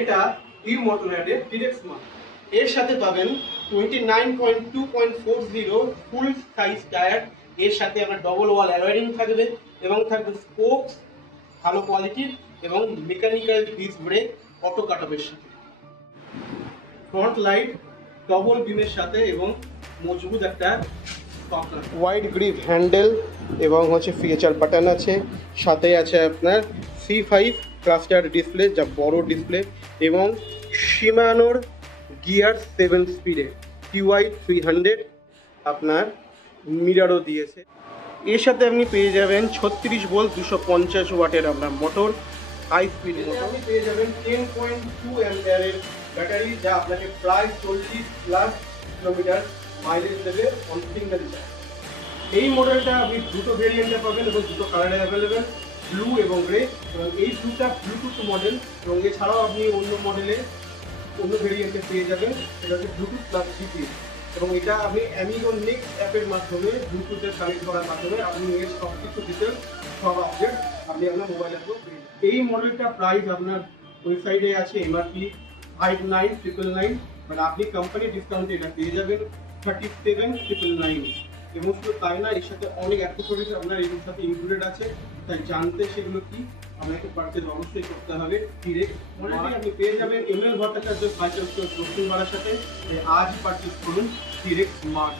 এটা you মোটররাডের direct smart. এর সাথে পাবেন 29.2.40 ফুল সাইজ টায়ার। এর সাথে আপনার ডবল ওয়াল অ্যালয় থাকবে এবং থাকবে স্পোকস ভালো কোয়ালিটির এবং মেকানিক্যাল ডিস্ক ব্রেক অটো কাটঅফের সাথে। ফ্রন্ট লাইট ডবল বিমের সাথে এবং মজবুত একটা ওয়াইড গ্রিপ হ্যান্ডেল এবং হচ্ছে ফিচার বাটন আছে। সাথে আছে আপনার C5 ক্লাস্টার ডিসপ্লে, যা বড় ডিসপ্লে, এবং শিমানোর গিয়ার 7 স্পিডে TY 300 আপনার মিরারও দিয়েছে। এর সাথে আপনি পেয়ে যাবেন 36 ভোল্ট 250 ওয়াটের আপনার মোটর, হাই স্পিড মোটর। আপনি পেয়ে যাবেন 10.2 অ্যাম্পিয়ারের ব্যাটারি, যা আপনাকে প্রায় 40+ কিলোমিটার মাইলেজ দেবে অন সিঙ্গেল চার্জ। এই মডেলটা আপনি দুটো ভেরিয়েন্টে পাবেন এবং দুটো কালারে অ্যাভেলেবেল, ব্লু এবং গ্রে। এবং এই দুটা ব্লুটুথ মডেল এবং এছাড়াও আপনি অন্য মডেলে অন্য ভেরিয়েন্টে পেয়ে যাবেন, সেটা হচ্ছে ব্লুটুথ প্লাস জিপিএস। এবং এটা আপনি অ্যামাজন নেক্সট অ্যাপের মাধ্যমে ব্লুটুথের কানেক্ট করার মাধ্যমে আপনি এর সব কিছু ডিটেলস, সব আপডেট আপনি আপনার মোবাইলের উপর পেয়ে যাবেন। এই মডেলটা প্রাইস আপনার ওয়েবসাইটে আছে MRP 59,999, মানে আপনি কোম্পানি ডিসকাউন্টে এটা পেয়ে যাবেন 37,999। এবং শুধু তাই না, এর সাথে অনেক অ্যাক্সেসরিজ আপনার এর সাথে ইনক্লুডেড আছে। তাই জানতে সেগুলো কি আপনাকে পারচেজ অবশ্যই করতে হবে। ডিরেক্ট মডেলটি আপনি পেয়ে যাবেন ML ভট্টাচার্য সাইকেল স্টোর দক্ষিণ পাড়ার সাথে। আজ পারচেজ করুন ডিরেক্ট স্মার্ট।